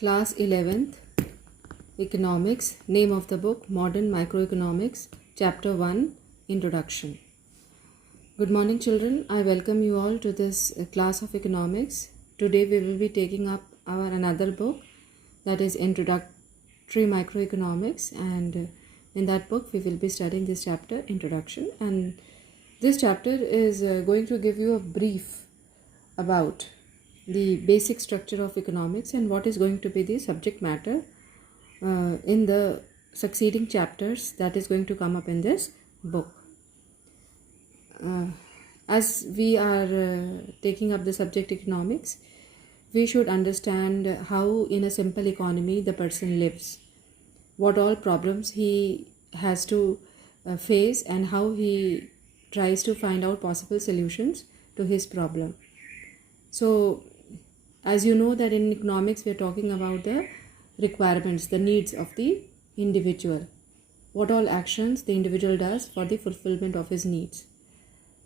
Class 11th, Economics. Name of the book, Modern Microeconomics, Chapter 1, Introduction. Good morning, children. I welcome you all to this class of economics. Today we will be taking up our another book, that is Introductory Microeconomics, and in that book we will be studying this chapter, Introduction, and this chapter is going to give you a brief about the basic structure of economics and what is going to be the subject matter in the succeeding chapters that is going to come up in this book. As we are taking up the subject economics, we should understand how in a simple economy the person lives, what all problems he has to face, and how he tries to find out possible solutions to his problem. So as you know that in economics we are talking about the requirements, the needs of the individual, what all actions the individual does for the fulfillment of his needs.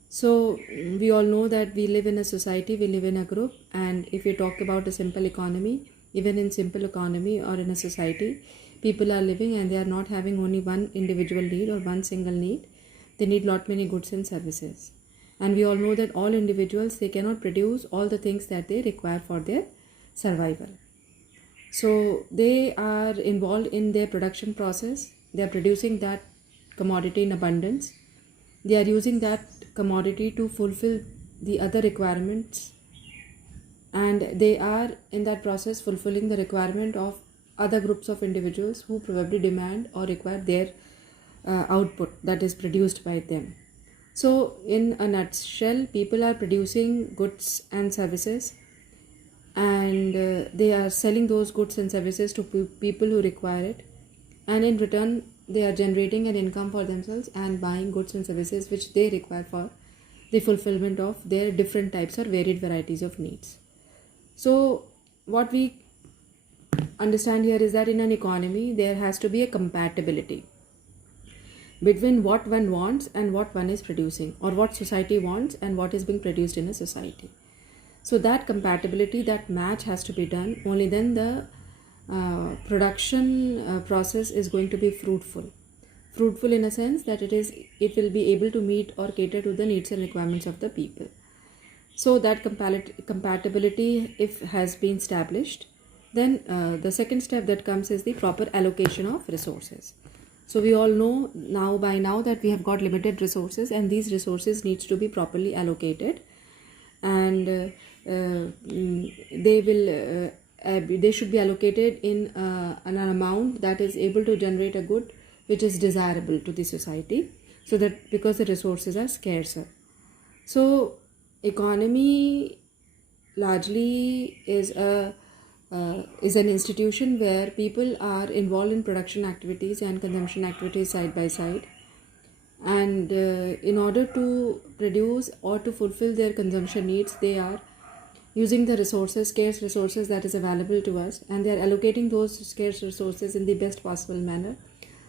So we all know that we live in a society, we live in a group, and if you talk about a simple economy, even in simple economy or in a society, people are living and they are not having only one individual need or one single need. They need lot many goods and services. And we all know that all individuals, they cannot produce all the things that they require for their survival. So they are involved in their production process. They are producing that commodity in abundance. They are using that commodity to fulfill the other requirements. And they are in that process fulfilling the requirement of other groups of individuals who probably demand or require their output that is produced by them. So in a nutshell, people are producing goods and services, and they are selling those goods and services to people who require it, and in return they are generating an income for themselves and buying goods and services which they require for the fulfillment of their different types or varied varieties of needs. So what we understand here is that in an economy there has to be a compatibility between what one wants and what one is producing, or what society wants and what is being produced in a society. So that compatibility, that match has to be done. Only then the production process is going to be fruitful. Fruitful in a sense that it will be able to meet or cater to the needs and requirements of the people. So that compatibility, if has been established, then the second step that comes is the proper allocation of resources. So we all know by now that we have got limited resources, and these resources needs to be properly allocated, and they should be allocated in an amount that is able to generate a good which is desirable to the society, so that because the resources are scarcer. So economy largely is an institution where people are involved in production activities and consumption activities side by side, and in order to produce or to fulfill their consumption needs, they are using the resources, scarce resources that is available to us, and they are allocating those scarce resources in the best possible manner,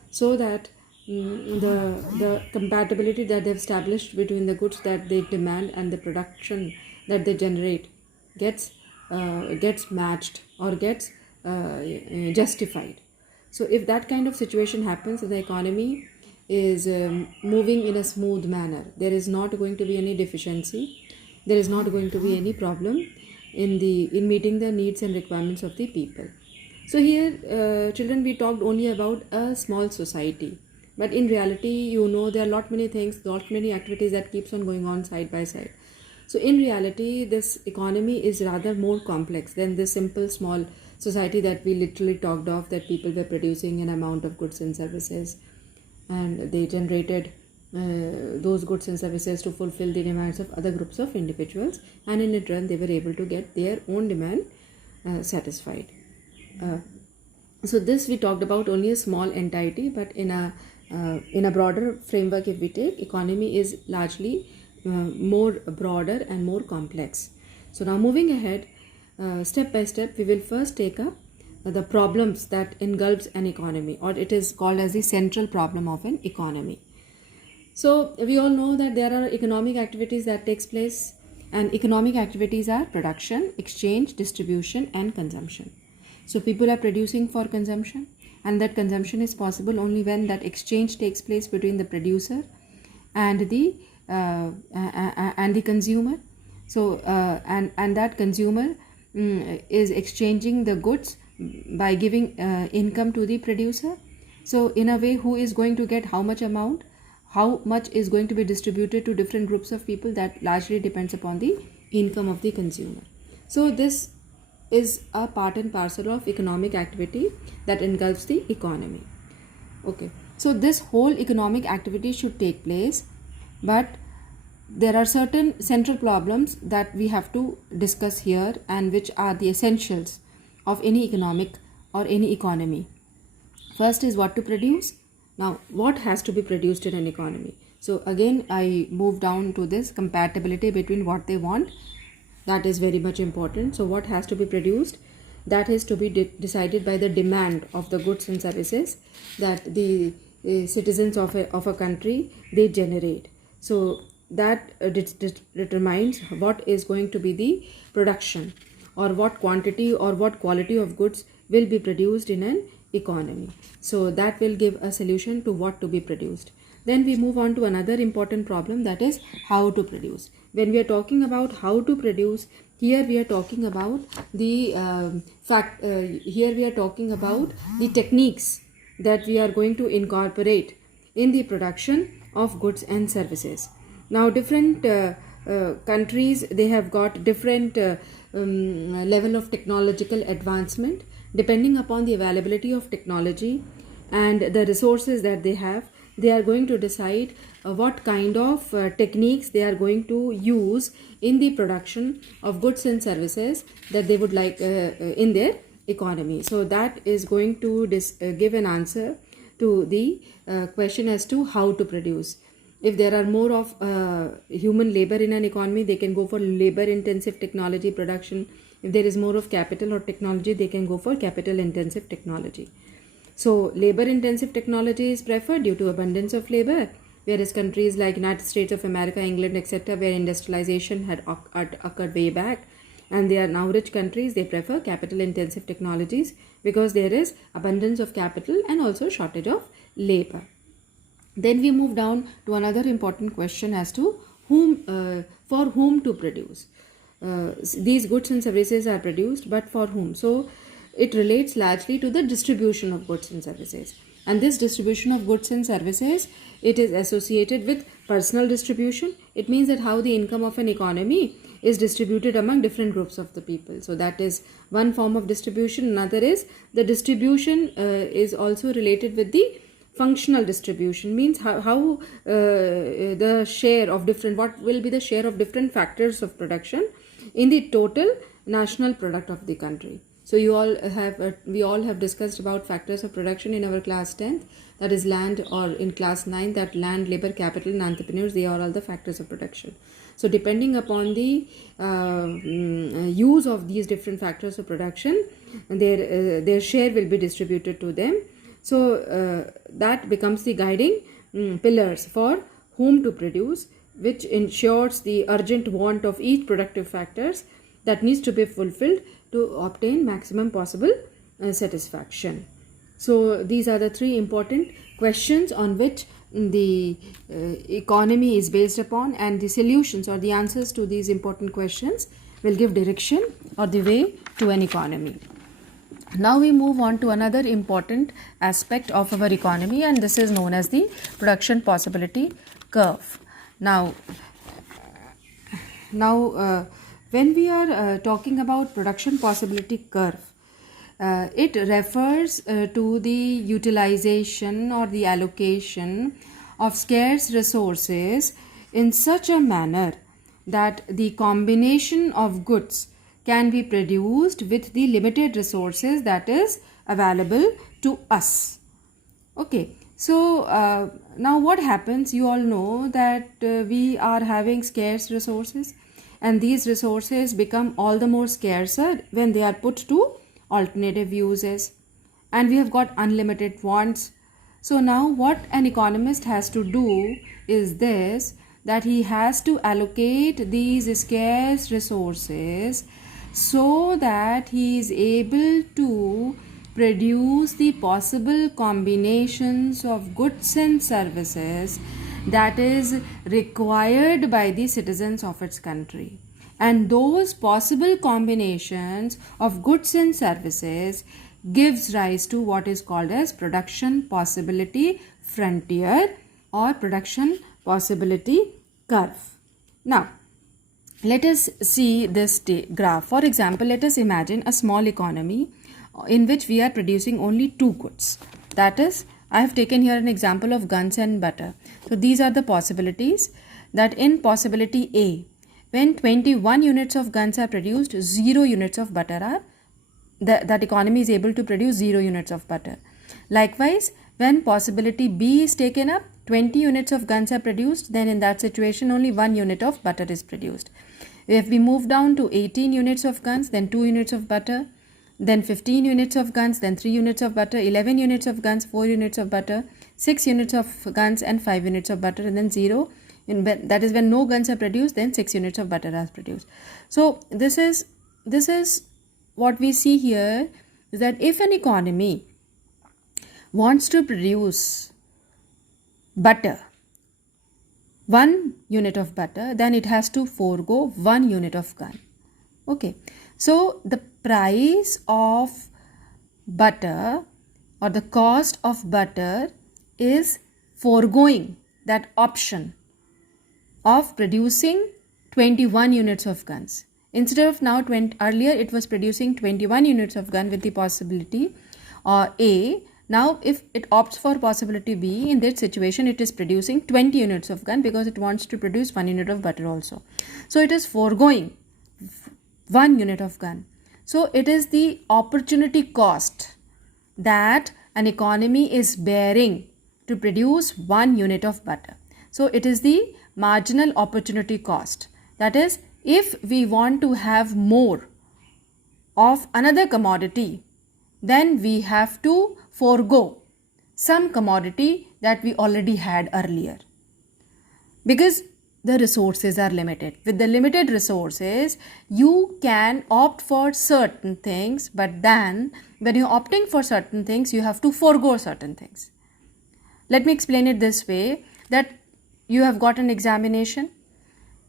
so that the compatibility that they have established between the goods that they demand and the production that they generate gets matched or gets justified. So if that kind of situation happens, the economy is moving in a smooth manner. There is not going to be any deficiency. There is not going to be any problem in meeting the needs and requirements of the people. So here, children, we talked only about a small society, but in reality, you know, there are lot many things, lot many activities that keeps on going on side by side. So in reality, this economy is rather more complex than the simple small society that we literally talked of, that people were producing an amount of goods and services, and they generated those goods and services to fulfill the demands of other groups of individuals, and in return they were able to get their own demand satisfied. So this we talked about only a small entity, but in a broader framework, if we take, economy is largely more broader and more complex. So now moving ahead, step by step, we will first take up the problems that engulfs an economy, or it is called as the central problem of an economy. So we all know that there are economic activities that takes place, and economic activities are production, exchange, distribution, and consumption. So people are producing for consumption, and that consumption is possible only when that exchange takes place between the producer and the consumer. So and that consumer is exchanging the goods by giving income to the producer. So in a way, who is going to get how much amount, how much is going to be distributed to different groups of people, that largely depends upon the income of the consumer. So this is a part and parcel of economic activity that engulfs the economy. Okay, so this whole economic activity should take place, but there are certain central problems that we have to discuss here, and which are the essentials of any economic or any economy. First is what to produce. Now, what has to be produced in an economy? So again, I move down to this compatibility between what they want. That is very much important. So what has to be produced? That is to be decided by the demand of the goods and services that the citizens of a country, they generate. So that determines what is going to be the production, or what quantity or what quality of goods will be produced in an economy. So that will give a solution to what to be produced. Then we move on to another important problem, that is how to produce. When we are talking about how to produce, here we are talking about the here we are talking about the techniques that we are going to incorporate in the production of goods and services. Now different countries, they have got different level of technological advancement. Depending upon the availability of technology and the resources that they have, they are going to decide what kind of techniques they are going to use in the production of goods and services that they would like in their economy. So that is going to give an answer to the question as to how to produce. If there are more of human labor in an economy, they can go for labor intensive technology production. If there is more of capital or technology, they can go for capital intensive technology. So labor intensive technology is preferred due to abundance of labor, whereas countries like United States of America, England, etc., where industrialization had occurred way back and they are now rich countries, they prefer capital intensive technologies because there is abundance of capital and also shortage of labor. Then we move down to another important question as to whom, for whom to produce. These goods and services are produced, but for whom? So it relates largely to the distribution of goods and services. And this distribution of goods and services, it is associated with personal distribution. It means that how the income of an economy is distributed among different groups of the people. So that is one form of distribution. Another is the distribution is also related with the functional distribution, means how the share of different, what will be the share of different factors of production in the total national product of the country. So you all have we all have discussed about factors of production in our class 10th, that is land, or in class 9, that land, labor, capital and entrepreneurs, they are all the factors of production. So depending upon the use of these different factors of production, their share will be distributed to them. So that becomes the guiding pillars for whom to produce, which ensures the urgent want of each productive factors that needs to be fulfilled to obtain maximum possible satisfaction. So these are the three important questions on which the economy is based upon, and the solutions or the answers to these important questions will give direction or the way to an economy. Now we move on to another important aspect of our economy, and this is known as the production possibility curve. Now when we are talking about production possibility curve, it refers to the utilization or the allocation of scarce resources in such a manner that the combination of goods can be produced with the limited resources that is available to us. Okay, so now what happens, you all know that we are having scarce resources, and these resources become all the more scarcer when they are put to alternative uses, and we have got unlimited wants. So now what an economist has to do is this, that he has to allocate these scarce resources so that he is able to produce the possible combinations of goods and services that is required by the citizens of its country. And those possible combinations of goods and services gives rise to what is called as production possibility frontier or production possibility curve. Now, let us see this graph. For example, let us imagine a small economy in which we are producing only two goods. That is, I have taken here an example of guns and butter. So these are the possibilities. That in possibility A, when 21 units of guns are produced, 0 units of butter are, that economy is able to produce 0 units of butter. Likewise, when possibility B is taken up, 20 units of guns are produced, then in that situation only 1 unit of butter is produced. If we move down to 18 units of guns, then 2 units of butter, then 15 units of guns, then 3 units of butter, 11 units of guns, 4 units of butter, 6 units of guns and 5 units of butter, and then 0. That is when no guns are produced, then 6 units of butter are produced. So this is what we see here, is that if an economy wants to produce butter, 1 unit of butter, then it has to forego 1 unit of gun. Okay, so the price of butter or the cost of butter is foregoing that option of producing 21 units of guns. Instead of now earlier it was producing 21 units of gun with the possibility A. Now if it opts for possibility B, in that situation it is producing 20 units of gun because it wants to produce 1 unit of butter also. So it is foregoing 1 unit of gun. So it is the opportunity cost that an economy is bearing to produce 1 unit of butter. So it is the marginal opportunity cost. That is, if we want to have more of another commodity, then we have to forego some commodity that we already had earlier, because the resources are limited. With the limited resources, you can opt for certain things, but then when you're opting for certain things, you have to forego certain things. Let me explain it this way, that you have got an examination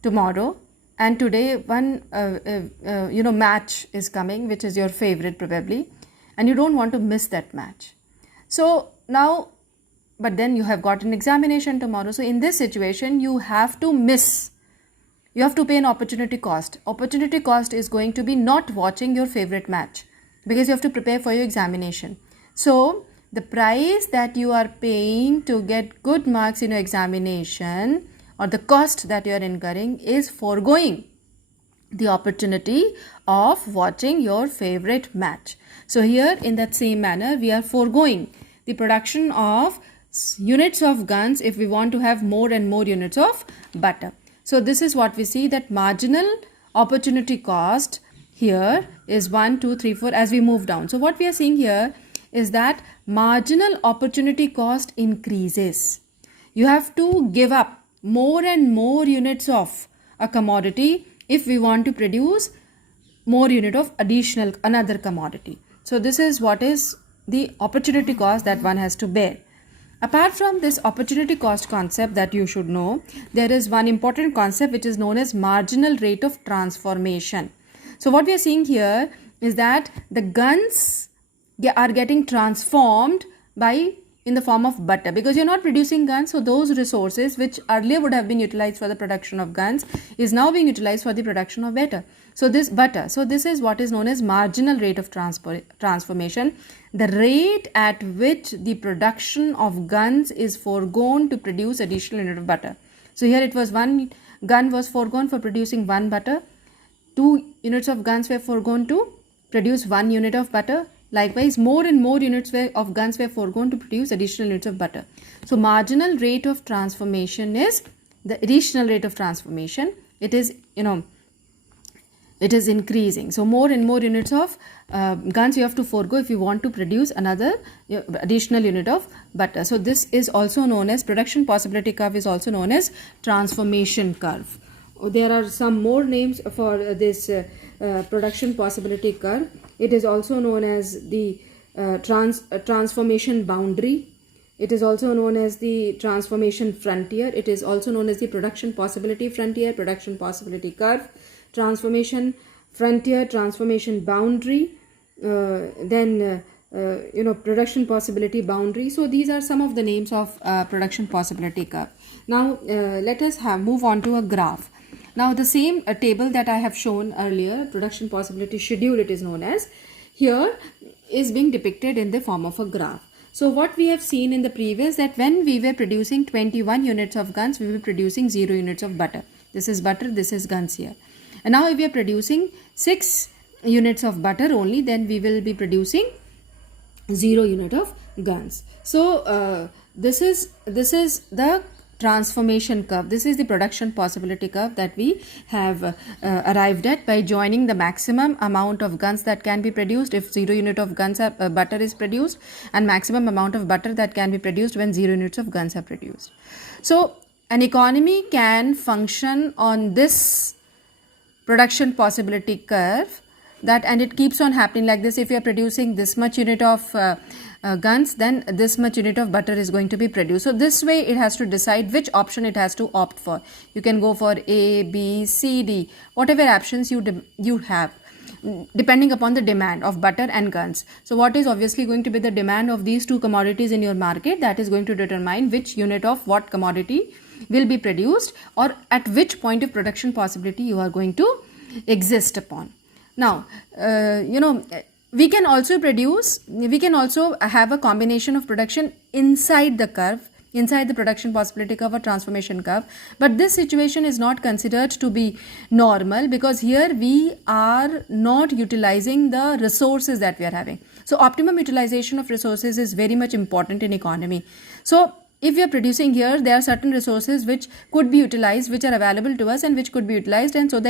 tomorrow, and today one match is coming, which is your favorite probably, and you don't want to miss that match. So now, but then you have got an examination tomorrow. So in this situation, you have to pay an opportunity cost. Opportunity cost is going to be not watching your favorite match, because you have to prepare for your examination. So the price that you are paying to get good marks in your examination, or the cost that you are incurring, is foregoing the opportunity of watching your favorite match. So here in that same manner, we are foregoing the production of units of guns if we want to have more and more units of butter. So this is what we see, that marginal opportunity cost here is 1, 2, 3, 4 as we move down. So what we are seeing here is that marginal opportunity cost increases. You have to give up more and more units of a commodity if we want to produce more unit of another commodity. So this is what is the opportunity cost that one has to bear. Apart from this opportunity cost concept that you should know, there is one important concept which is known as marginal rate of transformation. So what we are seeing here is that the guns are getting transformed in the form of butter, because you're not producing guns. So those resources which earlier would have been utilized for the production of guns is now being utilized for the production of butter. So this is what is known as marginal rate of transformation, the rate at which the production of guns is foregone to produce additional unit of butter. So here it was 1 gun was foregone for producing 1 butter, 2 units of guns were foregone to produce 1 unit of butter. Likewise, more and more units of guns were foregone to produce additional units of butter. So marginal rate of transformation is the additional rate of transformation. It is increasing. So more and more units of guns you have to forego if you want to produce another additional unit of butter. So this is also known as production possibility curve, is also known as transformation curve. There are some more names for this production possibility curve. It is also known as the transformation boundary. It is also known as the transformation frontier. It is also known as the production possibility frontier, production possibility curve, transformation frontier, transformation boundary, production possibility boundary. So these are some of the names of production possibility curve. Now let us move on to a graph. Now the same table that I have shown earlier, production possibility schedule it is known as, here is being depicted in the form of a graph. So what we have seen in the previous, that when we were producing 21 units of guns, we were producing 0 units of butter. This is butter, this is guns here. And now if we are producing 6 units of butter only, then we will be producing 0 unit of guns. So this is the transformation curve. This is the production possibility curve that we have arrived at by joining the maximum amount of guns that can be produced if 0 unit of guns butter is produced, and maximum amount of butter that can be produced when 0 units of guns are produced. So an economy can function on this production possibility curve, and it keeps on happening like this. If you are producing this much unit of guns, then this much unit of butter is going to be produced. So this way it has to decide which option it has to opt for. You can go for A, B, C, D, whatever options you have, depending upon the demand of butter and guns. So what is obviously going to be the demand of these two commodities in your market, that is going to determine which unit of what commodity will be produced, or at which point of production possibility you are going to exist upon. Now we can also have a combination of production inside the curve, inside the production possibility curve or transformation curve, but this situation is not considered to be normal, because here we are not utilizing the resources that we are having. So optimum utilization of resources is very much important in economy. So if we are producing here, there are certain resources which could be utilized, which are available to us and which could be utilized, and so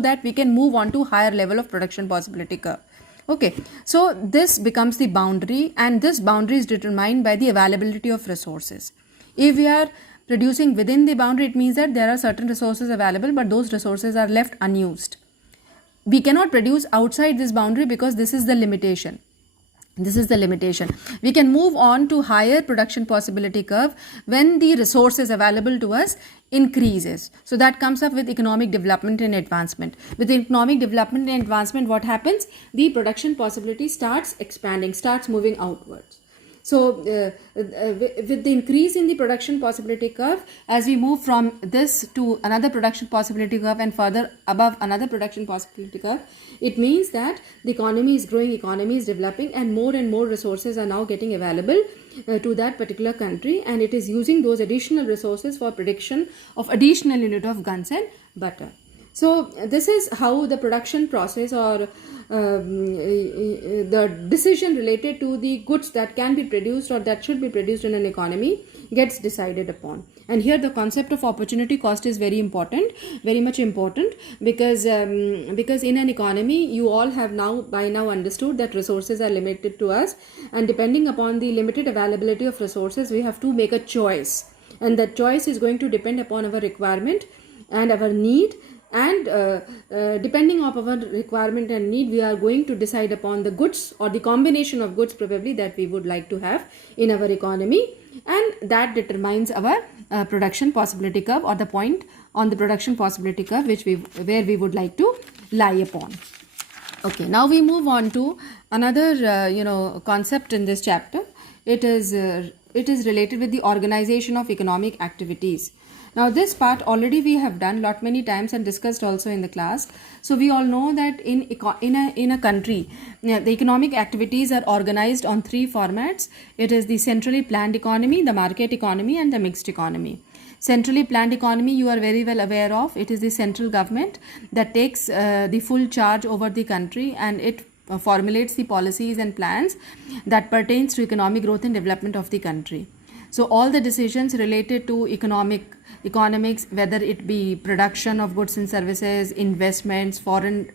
that we can move on to higher level of production possibility curve. Okay, so this becomes the boundary, and this boundary is determined by the availability of resources. If we are producing within the boundary, it means that there are certain resources available, but those resources are left unused. We cannot produce outside this boundary because this is the limitation. This is the limitation. We can move on to higher production possibility curve when the resources available to us increases. So that comes up with economic development and advancement. With economic development and advancement, what happens? The production possibility starts expanding, starts moving outwards. So with the increase in the production possibility curve, as we move from this to another production possibility curve and further above another production possibility curve, it means that the economy is growing, economy is developing, and more resources are now getting available to that particular country, and it is using those additional resources for production of additional unit of guns and butter. So this is how the production process or the decision related to the goods that can be produced or that should be produced in an economy gets decided upon. And here the concept of opportunity cost is very important, very much important, because in an economy you all have by now understood that resources are limited to us, and depending upon the limited availability of resources, we have to make a choice, and that choice is going to depend upon our requirement and our need. And depending on our requirement and need, we are going to decide upon the goods or the combination of goods probably that we would like to have in our economy, and that determines our production possibility curve, or the point on the production possibility curve where we would like to lie upon. Okay, now we move on to another concept in this chapter. It is related with the organization of economic activities. Now this part already we have done many times and discussed also in the class. So we all know that in a country, the economic activities are organized on 3 formats. It is the centrally planned economy, the market economy, and the mixed economy. Centrally planned economy you are very well aware of. It is the central government that takes the full charge over the country, and it formulates the policies and plans that pertains to economic growth and development of the country. So all the decisions related to economics, whether it be production of goods and services, investments, foreign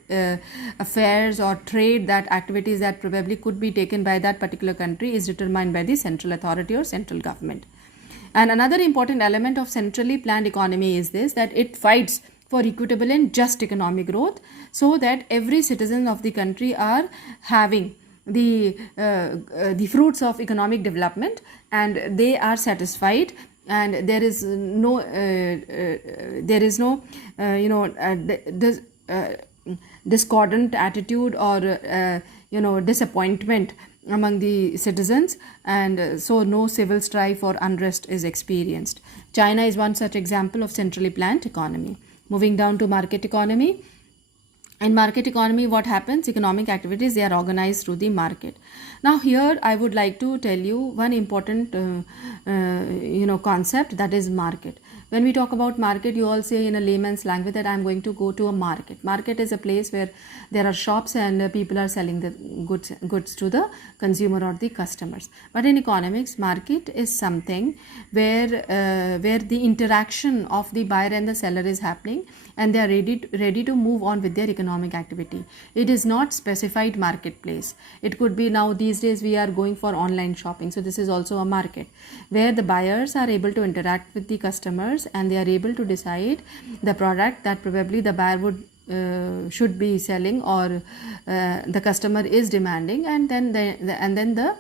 affairs or trade, that activities that probably could be taken by that particular country is determined by the central authority or central government. And another important element of centrally planned economy is this, that it fights for equitable and just economic growth, so that every citizen of the country are having the fruits of economic development, and they are satisfied, and there is no discordant attitude or disappointment among the citizens, and so no civil strife or unrest is experienced. China is one such example of centrally planned economy. Moving down to market economy. In market economy, what happens? Economic activities, they are organized through the market. Now here I would like to tell you one important concept, that is market. When we talk about market, you all say in a layman's language that I am going to go to a market. Market is a place where there are shops and people are selling the goods to the consumer or the customers. But in economics, market is something where the interaction of the buyer and the seller is happening, and they are ready to move on with their economic activity. It is not specified marketplace. It could be, now these days we are going for online shopping, so this is also a market where the buyers are able to interact with the customers, and they are able to decide the product that probably the buyer should be selling, or the customer is demanding, and then the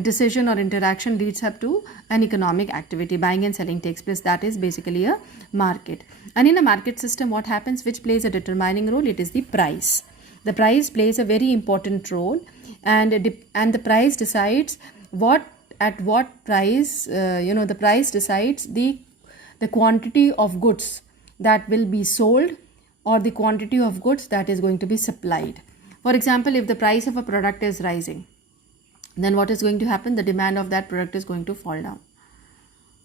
decision or interaction leads up to an economic activity. Buying and selling takes place. That is basically a market. And in a market system, what happens, which plays a determining role? It is the price. The price plays a very important role, and the price decides at what price the price decides the quantity of goods that will be sold, or the quantity of goods that is going to be supplied. For example, if the price of a product is rising, then what is going to happen? The demand of that product is going to fall down.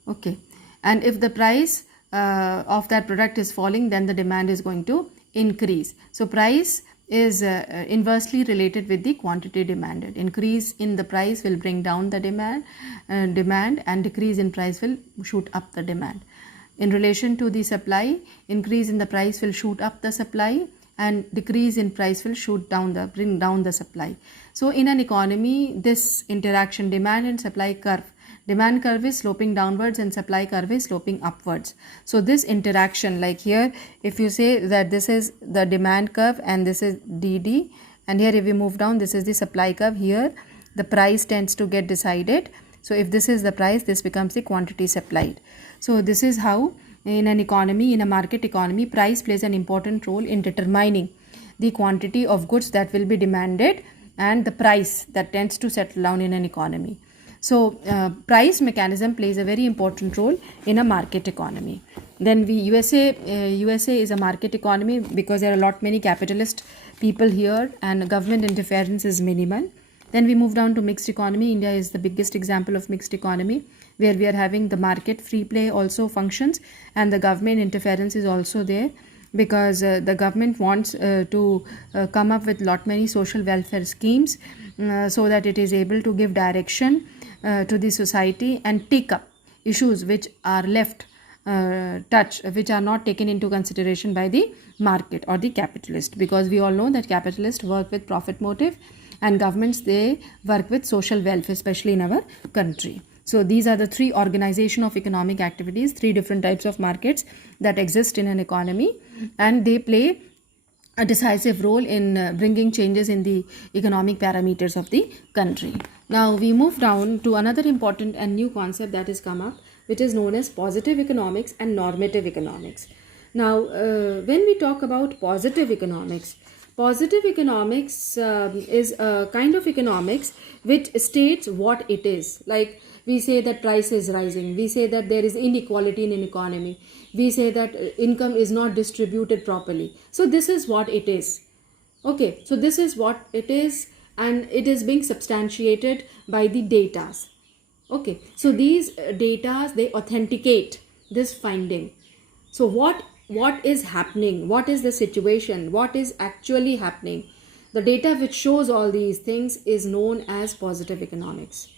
Okay. And if the price of that product is falling, then the demand is going to increase. So price is inversely related with the quantity demanded. Increase in the price will bring down the demand, and decrease in price will shoot up the demand. In relation to the supply, increase in the price will shoot up the supply, and decrease in price will bring down the supply. So in an economy, this interaction, demand and supply curve, demand curve is sloping downwards and supply curve is sloping upwards. So this interaction, like here, if you say that this is the demand curve and this is DD, and here if we move down, this is the supply curve, here the price tends to get decided. So if this is the price, this becomes the quantity supplied. So this is how in an economy, in a market economy, price plays an important role in determining the quantity of goods that will be demanded and the price that tends to settle down in an economy. So price mechanism plays a very important role in a market economy. Then USA is a market economy because there are many capitalist people here, and government interference is minimal. Then we move down to mixed economy. India is the biggest example of mixed economy, where we are having the market free play also functions, and the government interference is also there, because the government wants to come up with many social welfare schemes so that it is able to give direction to the society and take up issues which are left which are not taken into consideration by the market or the capitalist, because we all know that capitalists work with profit motive and governments, they work with social welfare, especially in our country. So these are the three organization of economic activities, three different types of markets that exist in an economy, and they play a decisive role in bringing changes in the economic parameters of the country. Now we move down to another important and new concept that has come up, which is known as positive economics and normative economics. Now when we talk about positive economics is a kind of economics which states what it is. Like, we say that price is rising, we say that there is inequality in an economy, we say that income is not distributed properly. So this is what it is. Okay, so this is what it is, and it is being substantiated by the data. Okay, so these data, they authenticate this finding. So what is happening, what is the situation, what is actually happening, the data which shows all these things is known as positive economics.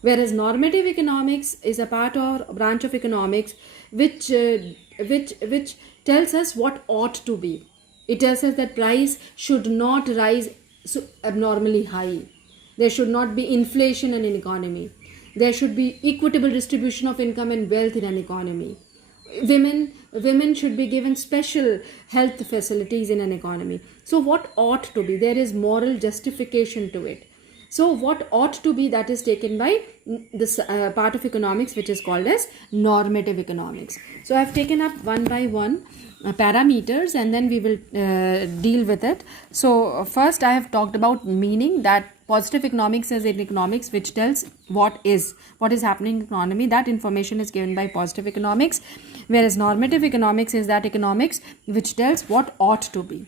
Whereas normative economics is a part or branch of economics which tells us what ought to be. It tells us that price should not rise so abnormally high. There should not be inflation in an economy. There should be equitable distribution of income and wealth in an economy. Women women should be given special health facilities in an economy. So what ought to be? There is moral justification to it. So what ought to be, that is taken by this part of economics which is called as normative economics. So I have taken up one by one parameters, and then we will deal with it. So first I have talked about meaning, that positive economics is in economics which tells what is happening in economy. That information is given by positive economics, whereas normative economics is that economics which tells what ought to be.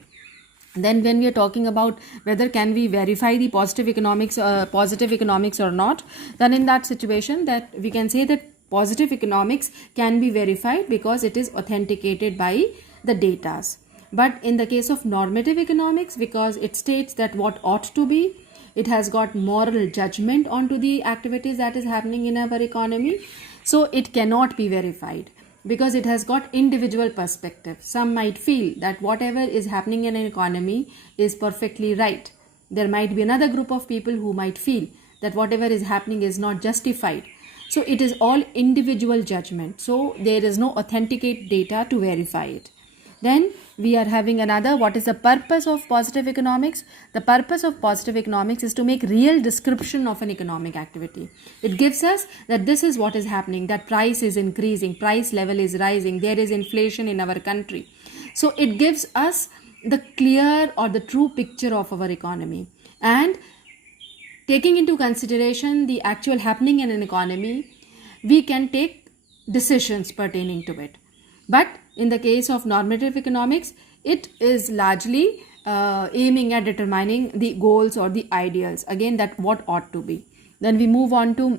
Then when we are talking about whether can we verify the positive economics or not, then in that situation that we can say that positive economics can be verified because it is authenticated by the datas. But in the case of normative economics, because it states that what ought to be, it has got moral judgment onto the activities that is happening in our economy, so it cannot be verified because it has got individual perspective. Some might feel that whatever is happening in an economy is perfectly right. There might be another group of people who might feel that whatever is happening is not justified. So it is all individual judgment. So there is no authenticate data to verify it. Then we are having another, what is the purpose of positive economics? The purpose of positive economics is to make real description of an economic activity. It gives us that this is what is happening, that price is increasing, price level is rising, there is inflation in our country. So it gives us the clear or the true picture of our economy. And taking into consideration the actual happening in an economy, we can take decisions pertaining to it. But in the case of normative economics, it is largely aiming at determining the goals or the ideals, again that what ought to be. Then we move on to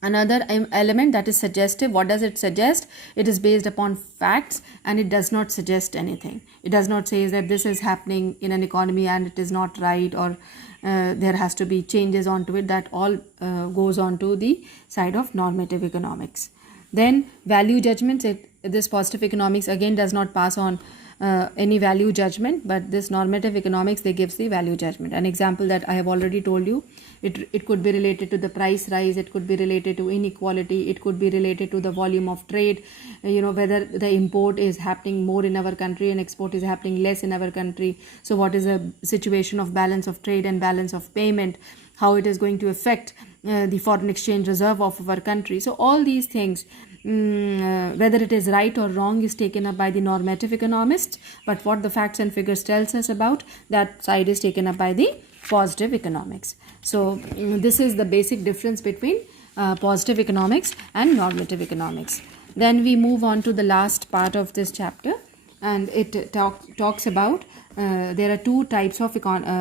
another element, that is suggestive. What does it suggest? It is based upon facts and it does not suggest anything. It does not say that this is happening in an economy and it is not right, or there has to be changes onto it. That all goes on to the side of normative economics. Then value judgments, this positive economics again does not pass on any value judgment, but this normative economics, they gives the value judgment. An example that I have already told you, it could be related to the price rise, it could be related to inequality, it could be related to the volume of trade, whether the import is happening more in our country and export is happening less in our country. So what is the situation of balance of trade and balance of payment, how it is going to affect the foreign exchange reserve of our country. So all these things, whether it is right or wrong, is taken up by the normative economists, but what the facts and figures tells us about, that side is taken up by the positive economics. So this is the basic difference between positive economics and normative economics. Then we move on to the last part of this chapter, and it talks about there are two types of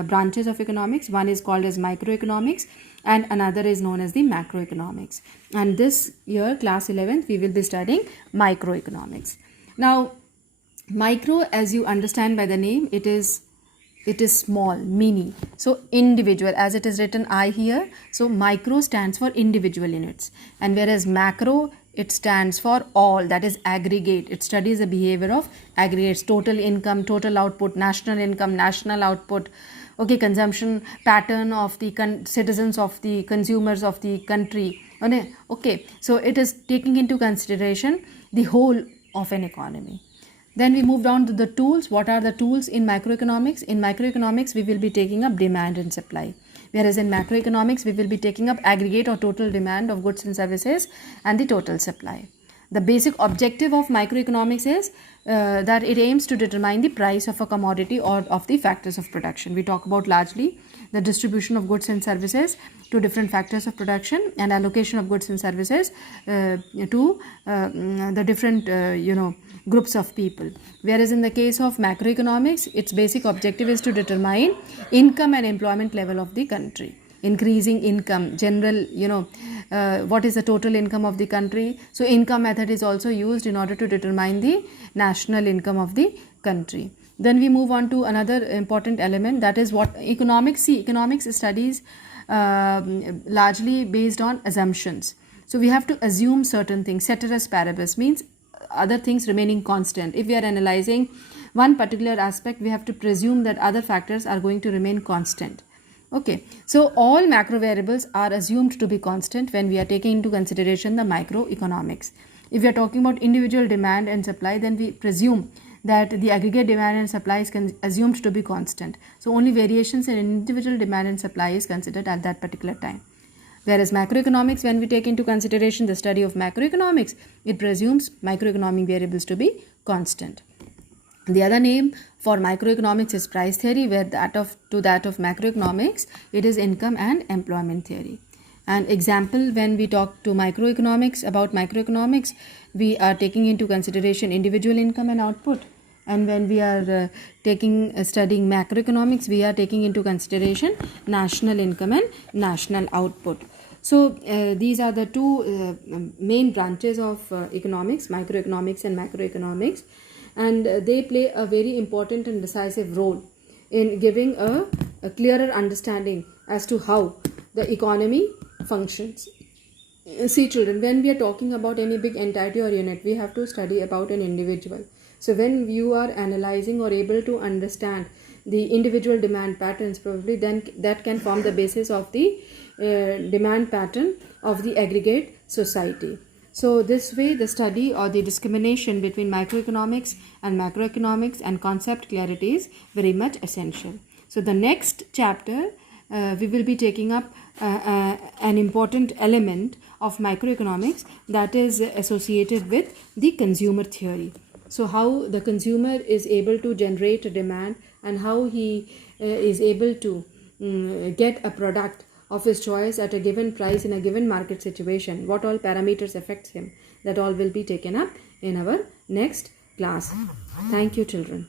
branches of economics. One is called as microeconomics and another is known as the macroeconomics. And this year, class 11th, we will be studying microeconomics. Now, micro, as you understand by the name, it is small, mini. So individual, as it is written I here. So micro stands for individual units, and whereas macro, it stands for all, that is aggregate. It studies the behavior of aggregates, total income, total output, national income, national output, okay, consumption pattern of the citizens, of the consumers of the country. Okay, so it is taking into consideration the whole of an economy. Then we move down to the tools. What are the tools in microeconomics? In microeconomics, we will be taking up demand and supply. Whereas in macroeconomics, we will be taking up aggregate or total demand of goods and services and the total supply. The basic objective of microeconomics is that it aims to determine the price of a commodity or of the factors of production. We talk about largely the distribution of goods and services to different factors of production and allocation of goods and services to the different groups of people. Whereas in the case of macroeconomics, its basic objective is to determine income and employment level of the country. Increasing income, general, what is the total income of the country. So income method is also used in order to determine the national income of the country. Then we move on to another important element, that is what economics. See, economics studies largely based on assumptions. So we have to assume certain things. Ceteris paribus means other things remaining constant. If we are analyzing one particular aspect, we have to presume that other factors are going to remain constant. Okay, so all macro variables are assumed to be constant when we are taking into consideration the microeconomics. If we are talking about individual demand and supply, then we presume that the aggregate demand and supply is assumed to be constant. So only variations in individual demand and supply is considered at that particular time. Whereas macroeconomics, when we take into consideration the study of macroeconomics, it presumes microeconomic variables to be constant. The other name for microeconomics is price theory, where that of macroeconomics, it is income and employment theory. An example, when we talk to about macroeconomics, we are taking into consideration individual income and output. And when we are studying macroeconomics, we are taking into consideration national income and national output. So these are the two main branches of economics, microeconomics and macroeconomics, and they play a very important and decisive role in giving a clearer understanding as to how the economy functions. See children, when we are talking about any big entity or unit, we have to study about an individual. So when you are analyzing or able to understand the individual demand patterns, probably then that can form the basis of the demand pattern of the aggregate society. So this way, the study or the discrimination between microeconomics and macroeconomics and concept clarity is very much essential. So the next chapter, we will be taking up an important element of microeconomics that is associated with the consumer theory. So how the consumer is able to generate a demand and how he is able to get a product of his choice at a given price in a given market situation, what all parameters affects him, that all will be taken up in our next class. Thank you children.